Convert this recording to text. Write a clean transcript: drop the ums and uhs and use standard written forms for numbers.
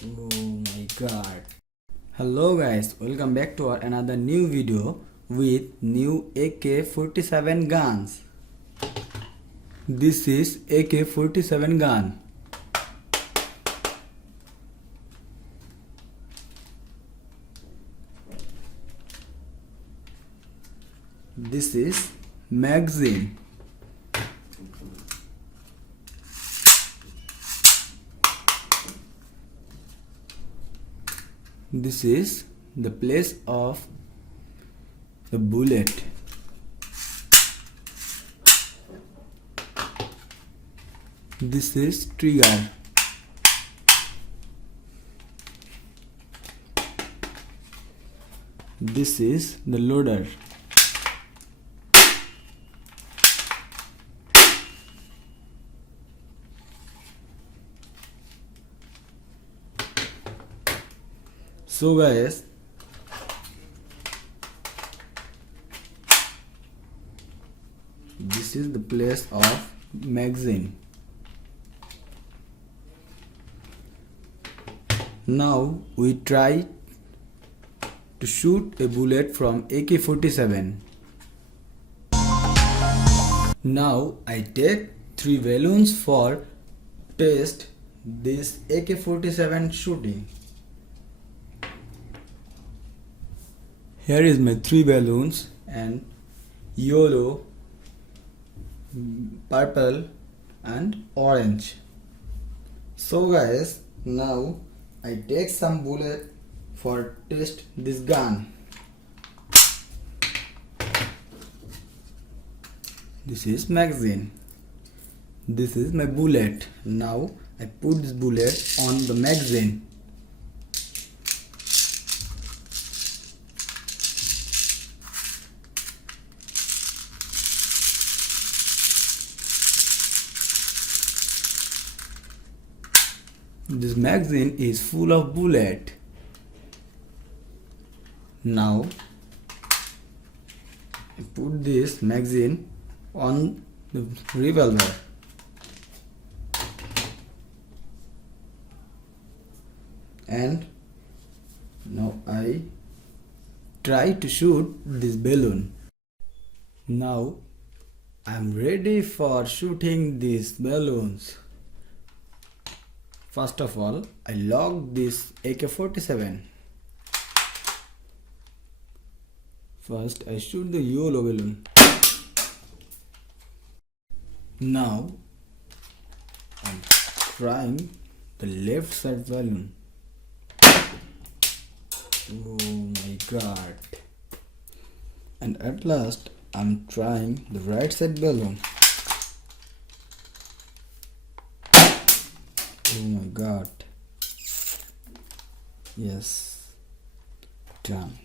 Oh my god. Hello guys, welcome back to our another new video with new AK47 guns. This is AK47 gun. This is magazine. This is the place of the bullet. This is trigger. This is the loader. So guys, this is the place of magazine. Now we try to shoot a bullet from AK47. Now I take 3 balloons for test this AK47 shooting. Here is my 3 balloons and yellow, purple and orange. So guys, now I take some bullet for test this gun. This is magazine. This is my bullet. Now I put this bullet on the magazine. This magazine is full of bullet. Now I put this magazine on the revolver. And now I try to shoot this balloon. Now I am ready for shooting these balloons. First of all, I lock this AK47. First, I shoot the yellow balloon. Now, I'm trying the left side balloon. Oh my god. And at last, I'm trying the right side balloon. Oh my god. Yes. Done.